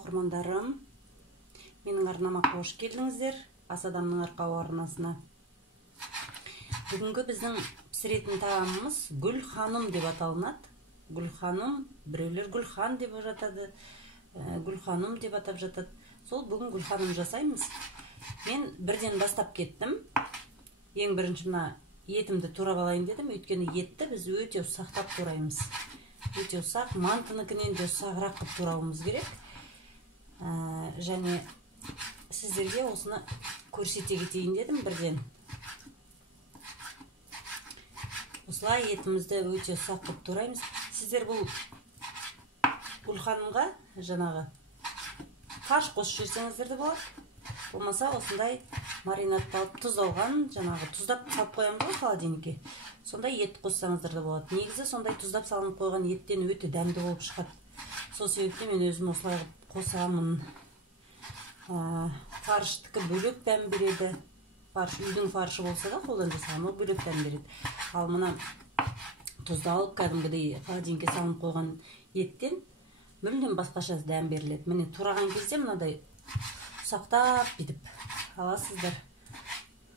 оқырмандарым, менің арнама қош келдіңіздер. Ас адамның арқауы арнасына. Бүгінгі біздің пісіретін тағамымыз Гүлханым деп аталынады. Гүлханым, біреулер Гүлхан деп жатады, Гүлханым деп атап жатады. Сол бүгін Гүлханым жасаймыз. Мен бірден бастап кеттім. Ең бірінші мына етімді турап алайын дедім. Өйткені етті біз өте ұсақтап тураймыз. Өте ұсақ, мантыныкінен де ұсағырақ қып турауымыз керек. Және сіздерге осыны көрсете кетейін дедім бірден. Осылай етімізді өте ұсақ қып тураймыз. Сіздер бұл Гүлханымға жаңағы қаш қосып жіберсеңіздер де болады. Болмаса осындай маринадталып тұз алған, жаңағы тұздап салып қоямыз ғой холодильникке. Сондай ет қоссаңыздар да болады. Негізі сондай тұздап салынып қойған еттен өте дәмді болып шығады. Сол себептен мен өзім осылай қосамын. Фарштікі бөлек дәм береді. Үйдің фаршы болса да қолдан жасаған, ол бөлек дәм береді. Ал мына тұзды алып кәдімгідей холодильникке салынып қойған еттен мүлдем басқаша дәм беріледі. Міне тураған кезде мынадай ұсақтап бітіп аласыздар.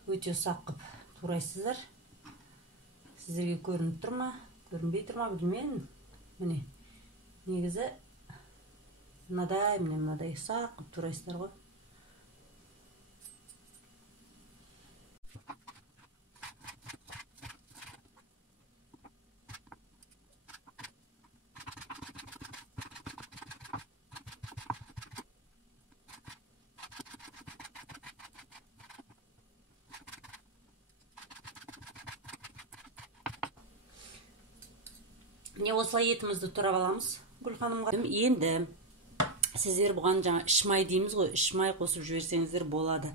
Өте ұсақ қып турайсыздар. Сіздерге көрініп тұр ма, көрінбей тұр ма білмеймін. Міне негізі мынадай ұсақ қып турайсыздар ғой. Міне осылай етімізді турап аламыз Гүлханымға. Енді сіздер бұған жаңа ішмай дейміз ғой, ішмай қосып жіберсеңіздер болады.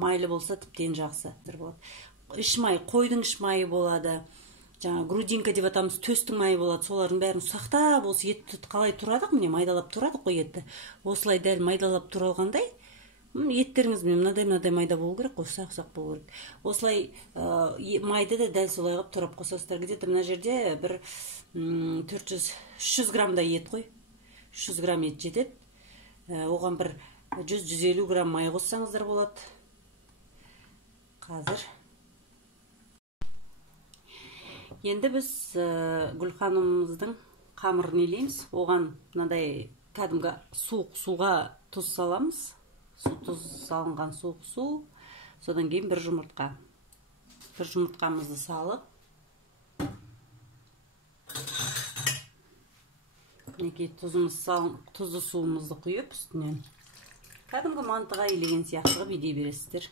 Майлы болса тіптен жақсы болады. Ішмай, қойдың ішмайы болады. Жаңа грудинка деп атамыз, төстің майы болады. Солардың бәрін ұсақтап осы етті қалай турадық, міне майдалап турадық қой етті. Осылай дәл майдалап туралғандай еттеріңіз мынадай майда болу керек, ұсақ болу керек. Осылай майды да дәл солай қылып турап қосасыздар. Где-то мына жерде бір 300 граммдай ет қой. 300 грамм ет жетеді. Оған бір 100-150 грамм май қоссаңыздар болады. Қазір. Енді біз Гүлханымымыздың қамырын илейміз. Оған мынадай кәдімгі суық суға тұз саламыз. Тұз салынған суық су. Содан кейін бір жұмыртқа. Бір жұмыртқамызды салып. Мінекей тұзды суымызды құйып үстінен. Кәдімгі мантыға илеген сияқты бидей бересіздер.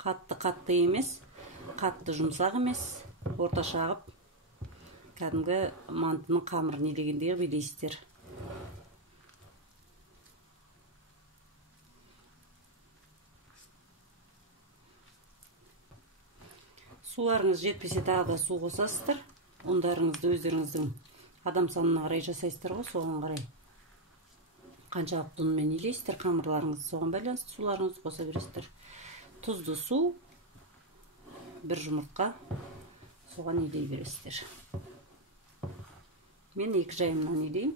Қатты емес, қатты жұмсақ емес, орташа ғып. Кәдімгі мантының қамырын илегендей билейсіздер. Суларыңыз жетпесе тағы да су қосасыздар. Ондарыңызды өздеріңіздің адам санына қарай жасайсыздар ғой, соған қарай. Қаншалықты ұнмен илейсіздер, қамырларыңызды соған байланысты суларыңызды қоса бересіздер. Тұзды су, бір жұмыртқа, соған илей бересіздер. Мен 2 жайымнан илеймін.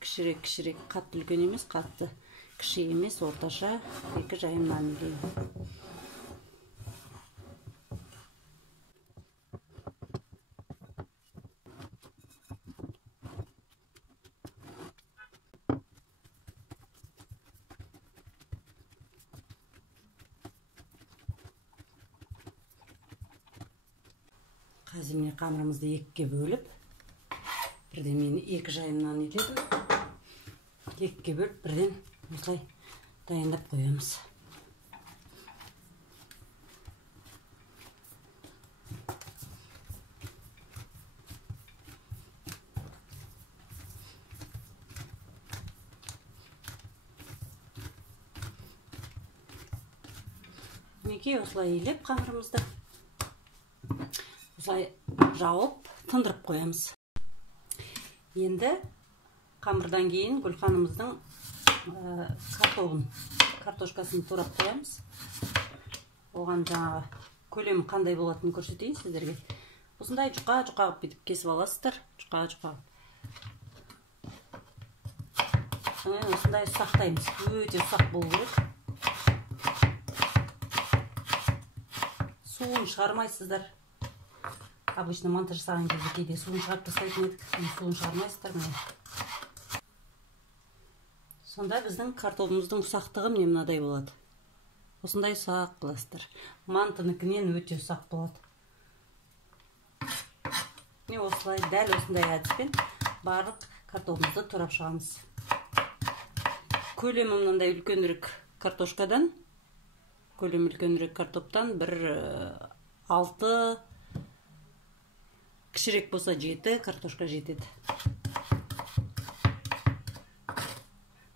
Кішірек, қатты үлкен емес, қатты кіші емес, орташа 2 жайымнан илеймін. Қазір міне қамырымызды 2-ге бөліп, бірден мен 2 жайымнан иледім. 2-ге бөліп, бірден осылай дайындап қоямыз. Мінекей осылай илеп қамырымызды. Осылай жауып, тындырып қоямыз. Енді қамырдан кейін Гүлханымыздың картошкасын турап қоямыз. Оған жаңағы көлемі қандай болатынын көрсетейін сіздерге. Осындай жұқа-жұқа қылып кесіп аласыздар. Жұқа-жұқа. осындай ұсақтаймыз. Өте ұсақ болу керек. Суын шығармайсыздар. Обычно манты жасаған кезде кейде суын шығарып тастайтын едік. Суын шығармайсыздар міне. Сонда біздің картопымыздың ұсақтығы міне мынадай болады. Осындай ұсақ қыласыздар. Мантыныкінен өте ұсақ болады. Міне осылай дәл осындай әдіспен барлық картопымызды турап шығамыз. Көлемі мынандай үлкенірек картошкадан, көлемі үлкенірек картоптан бір 6, кішірек болса 7 картошка жетеді.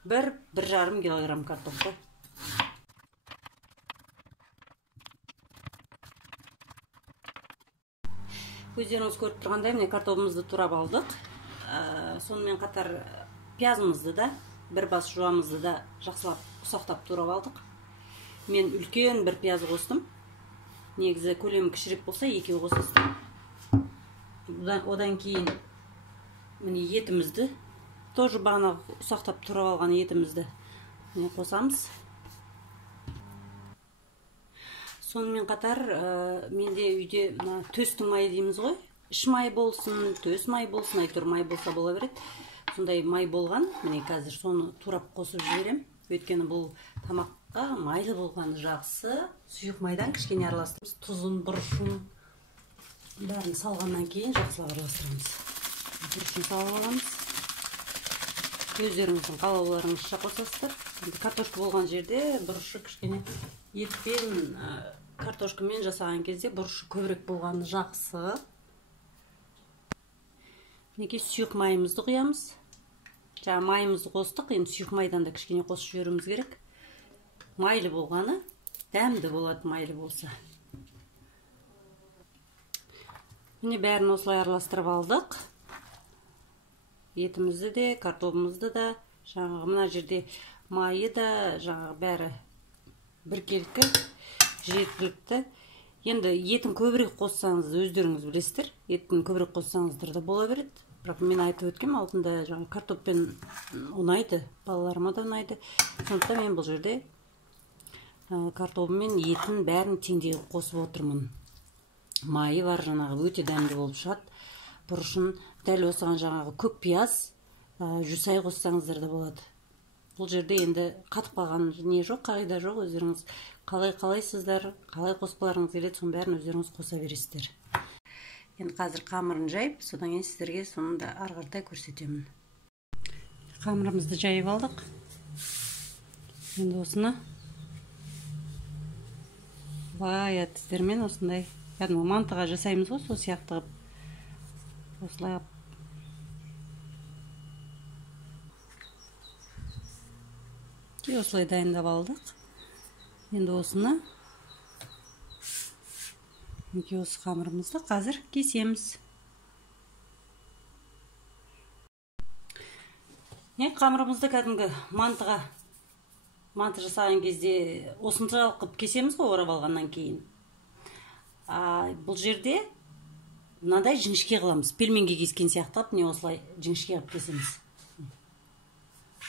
1-1,5 килограмм картопқа. Өздеріңіз көріп тұрғандай, міне картопымызды турап алдық. Сонымен қатар пиязымызды да, бір бас жуамызды да жақсылап ұсақтап турап алдық. Мен үлкен бір пияз қостым. Негізі көлемі кішірек болса, 2 қосасыздар. Одан кейін міне етімізді, тоже бағана ұсақтап турап алған етімізді міне қосамыз. Сонымен қатар менде үйде төстің майы дейміз ғой. Іш май болсын, төс май болсын, әйтеуір май болса бола береді. Сондай май болған, міне қазір соны турап қосып жіберем. Өйткені бұл тамаққа майлы болғаны жақсы. Сұйық майдан кішкене араластырамыз. Тұзын, бұрышын бәрін салғаннан кейін жақсылап араластырамыз. Бұрышын салып аламыз. Өздеріңіздің қалауларыңызша қосасыздар. Картошка болған жерде бұрышы кішкене етпен картошкамен жасаған кезде бұрышы көбірек болғаны жақсы. Неге сұйық майымызды құямыз. Жаңа майымызды қостық, енді сұйық майдан да кішкене қосып жіберуіміз керек. Майлы болғаны дәмді болады, майлы болса. Міне бәрін осылай араластырып алдық. Етімізді де, картопымызды да, жаңағы мына жерде майы да, жаңағы бәрі біркелкі, жеткілікті. Енді етін көбірек қоссаңыз өздеріңіз білесіздер. Етін көбірек қоссаңыздар да бола береді. Бірақ мен айтып өткем, алдында жаңағы картоппен ұнайды, балаларыма да ұнайды. Сондықтан мен бұл жерде картопымен етін бәрін теңдей қосып отырмын. Майы бар, жаңағы өте дәмді болып шығады. Бұрышын дәл осыған жаңағы көк пияз, жүсай қоссаңыздар да болады. Бұл жерде енді қатып қалған не жоқ, қағида жоқ. Өздеріңіз қалай қалайсыздар, қалай қосқыларыңыз келеді, соның бәрін өздеріңіз қоса бересіздер. Енді қазір қамырын жайып, содан кейін сіздерге соны да ары қаратай көрсетемін. Қамырымызды жайып алдық. Енді осыны былай әдістермен осындай, кәдімгі мантыға жасаймыз ғой, сол сияқты осылай осылай дайындап алдық. Енді осыны осы қамырымызды қазір кесеміз. Қамырымызды кәдімгі манты жасаған кезде осыншалық қылып кесеміз ғой, орап алғаннан кейін. Бұл жерде мынадай жіңішке қыламыз. Пельменге кескен сияқты қылып, не осылай жіңішке қылып кесеміз.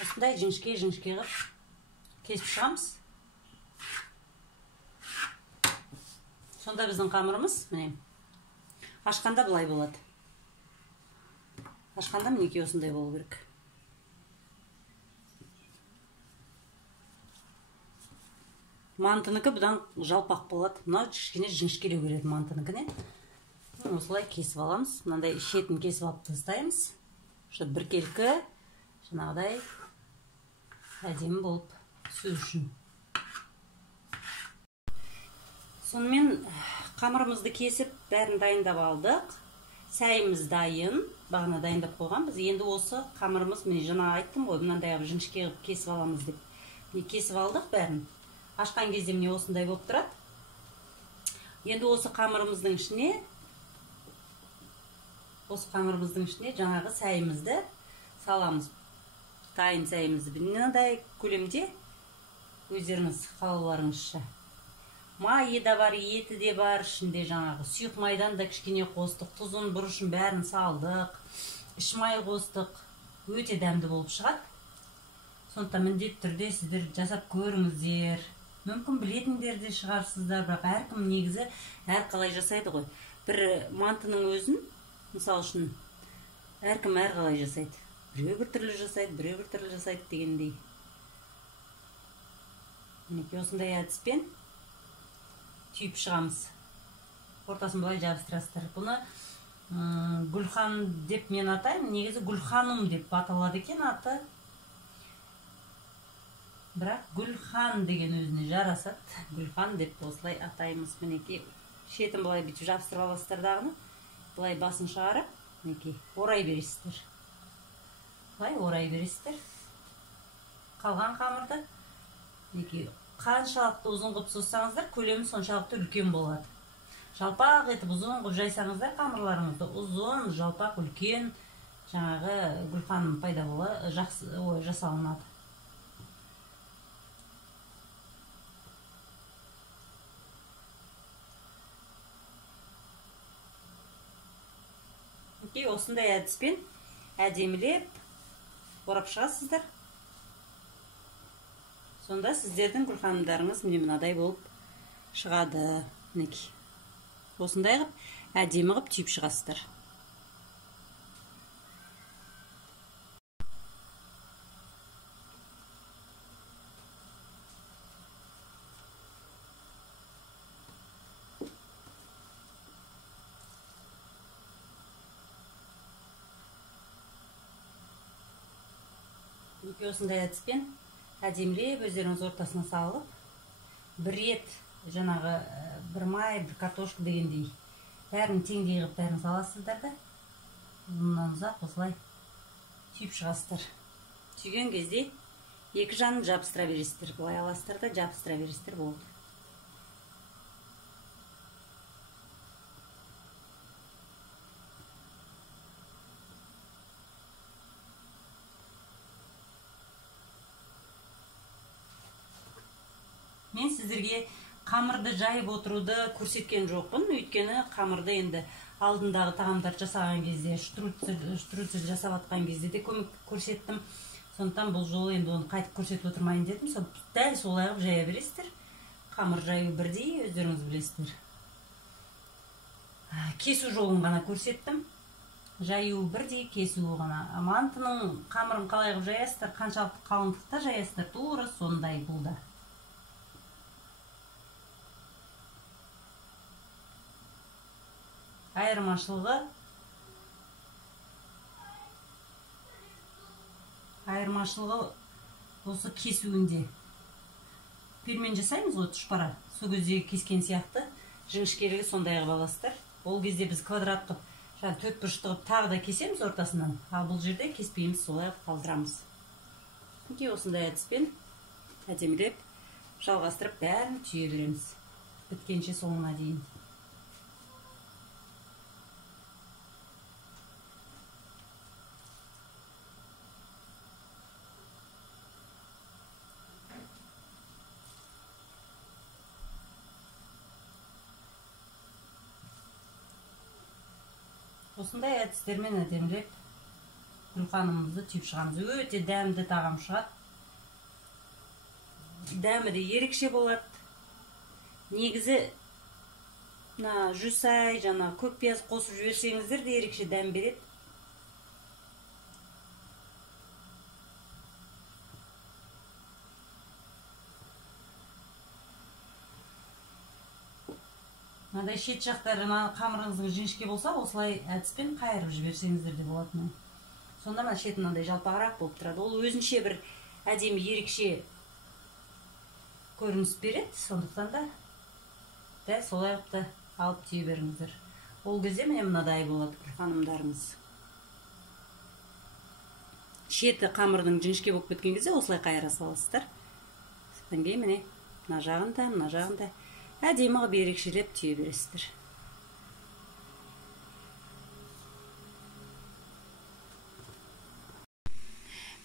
Осындай жіңішке қылып кесіп шығамыз. Сонда біздің қамырымыз, міне, ашқанда бұлай болады. Ашқанда мінеке осындай болу керек. Мантыныкі бұдан жалпақ болады. Мына кішкене жіңішкелеу келеді мантыныкіне. Осылай кесіп аламыз. Мынандай шетін кесіп алып тастаймыз. Біркелкі, жаңағыдай әдемі болып түсу үшін. Сонымен қамырымызды кесіп, бәрін дайындап алдық. Сәйіміз дайын, бағана дайындап қойған. Біз енді осы қамырымыз, міне жаңа айттым ғой, мынандай жіңішке қылып кесіп аламыз деп. Кесіп алдық бәрін. Ашқан кезде міне осындай болып тұрады. Енді осы қамырымыздың ішіне жаңағы сәйімізді саламыз. Дайын сәйімізді мынадай көлемде өздеріңіз қалауларыңызша. Майы да бар, еті де бар, ішінде жаңағы сұйық майдан да кішкене қостық, тұзын, бұрышын бәрін салдық, іш май қостық, өте дәмді болып шығады. Сондықтан міндетті түрде сіздер жасап көріңіздер. Мүмкін білетіндер де шығарсыздар, бірақ әркім негізі әрқалай жасайды ғой. Бір мантының өзін, мысалы үшін, әркім әрқалай жасайды. Біреу бір түрлі жасайды, біреу бір түрлі жасайды дегендей. Мінекей осындай әдіспен түйіп шығамыз. Ортасын былай жабыстырасыздар. Бұны Гүлхан деп мен атаймын. Негізі Гүлханым деп аталады екен аты. Бірақ Гүлхан деген өзіне жарасады. Гүлхан деп осылай атаймыз. Мінекей шетін былай бүйтіп жабыстырып аласыздар дағыны. Былай басын шығарып, мінекей орай бересіздер. Былай орай бересіздер. Қалған қамырды мінекей қаншалықты ұзын қылып созсаңыздар, көлемі соншалықты үлкен болады. Жалпақ етіп ұзын қылып жайсаңыздар, қамырларыңызды ұзын, жалпақ, үлкен, жаңағы Гүлханым пайда болады, жасалынады. Осындай әдіспен әдемілеп орап шығасыздар. Сонда сіздердің Гүлханымдарыңыз міне мынадай болып шығады. Мінекей. Осындай қылып әдемі қылып түйіп шығасыздар. Осындай әдіспен әдемілеп өздеріңіз ортасына салып, бір ет, жаңағы бір май, бір картошка дегендей бәрін теңдей қылып бәрін саласыздар да, ұзыннан ұзақ осылай түйіп шығасыздар. Түйген кезде екі жанын жабыстыра бересіздер, былай аласыздар да жабыстыра бересіздер, болды. Мен сіздерге қамырды жайып отыруды көрсеткен жоқпын, өйткені қамырды енді алдындағы тағамдар жасаған кезде, штруцель жасап атқан кезде де көрсеттім. Сондықтан бұл жолы енді оны қайтып көрсетіп отырмайын дедім. Дәл солай қылып жая бересіздер. Қамыр жаю бірдей, өздеріңіз білесіздер. Кесу жолын ғана көрсеттім. Жаю бірдей, кесу ғана. Мантының қамырын қалай қылып жаясыздар, қаншалықты қалыңдықта жаясыздар, тура сондай бұл да. Айырмашылығы осы кесуінде. Пельмен жасаймыз ғой, тұшпара. Сол кезде кескен сияқты жіңішкелігі сондай қылып аласыздар. Ол кезде біз квадрат қылып, 4 бұрышты қылып тағы да кесеміз ортасынан. Ал бұл жерде кеспейміз, солай қалдырамыз. Осындай әдіспен әдемілеп жалғастырып бәрін түйе береміз. Біткенше соңына дейін. Осындай әдістермен әдемілеп Гүлханымызды түйіп шығамыз. Өте дәмді тағам шығады. Дәмі де ерекше болады. Негізі жүсай, көк пияз қосып жіберсеңіздер де ерекше дәм береді. Мынандай шет жақтары қамырыңыздың жіңішке болса, осылай әдіспен қайырып жіберсеңіздер де болады. Сонда шеті мынандай жалпағырақ болып тұрады. Ол өзінше бір әдемі ерекше көрініс береді. Сондықтан да дәл солай қылып алып түйе беріңіздер. Ол кезде міне мынадай болады Гүлханымдарыңыз. Шеті қамырдың жіңішке болып кеткен кезде осылай қайыра саласыздар. Содан кейін міне мына жағында әдемі қылып ерекшелеп түйе бересіздер.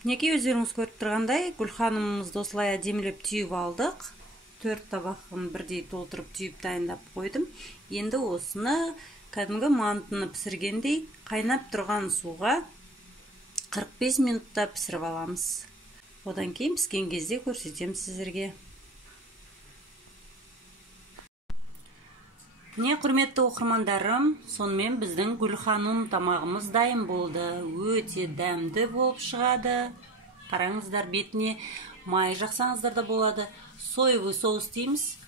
Мінекей өздеріңіз көріп тұрғандай, Гүлханымымызды осылай әдемілеп түйіп алдық. 4 табақын бірдей толтырып түйіп дайындап қойдым. Енді осыны кәдімгі мантыны пісіргендей қайнап тұрған суға 45 минутта пісіріп аламыз. Одан кейін піскен кезде көрсетемін сіздерге. Міне, құрметті оқырмандарым, сонымен біздің Гүлханым тамағымыз дайын болды. Өте дәмді болып шығады. Қараңыздар, бетіне май жақсаңыздар да болады. Соевый соус дейміз.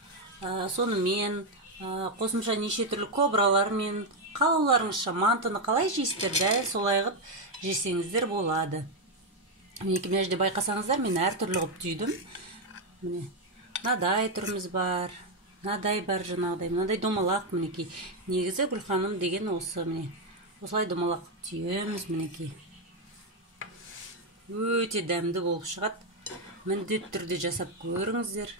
Сонымен қосымша неше түрлі кобралармен, қалауларыңызша мантыны қалай жейсіздер, дәл солай қылып жесеңіздер болады. Мінекей, мына жерде байқасаңыздар, мен әртүрлі қылып түйдім. Міне, мынадай түріміз бар, мынадай бар, жаңағыдай, мынадай домалақ. Мінекей, негізі Гүлханым деген осы, міне, осылай домалақ қылып түйеміз. Мінекей, өте дәмді болып шығады. Міндетті түрде жасап көріңіздер.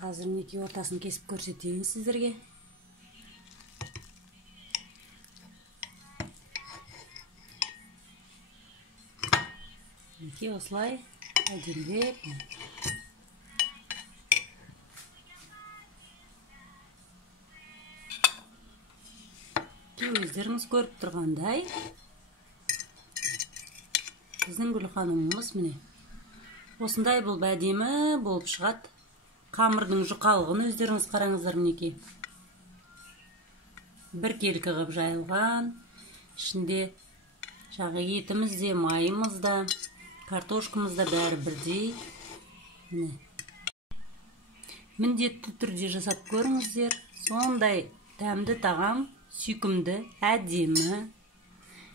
Қазір мінекей ортасын кесіп көрсетейін сіздерге. Мінекей осылай әдемілеп. Өздеріңіз көріп тұрғандай, біздің Гүлханымымыз міне осындай бұл әдемі болып шығады. Қамырдың жұқалығын өздеріңіз қараңыздар. Мінекей, бір келкі қылып жайылған. Ішінде жағы етіміз де, майымыз да, картошкамыз да бәрі бірдей. Міндетті түрде жасап көріңіздер. Сондай дәмді тағам, сүйкімді, әдемі.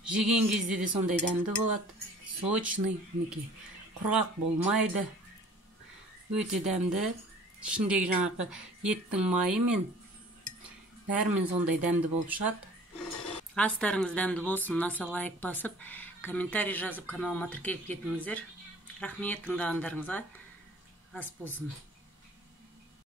Жеген кезде де сондай дәмді болады. Сочный, мінекей, құрғақ болмайды. Өте дәмді. Ішіндегі жаңағы еттің майы мен бәрімен сондай дәмді болып шығады. Астарыңыз дәмді болсын, ұнаса лайк басып, комментарий жазып, каналыма тіркеліп кетіңіздер. Рахмет, тыңдағандарыңызға. Ас болсын.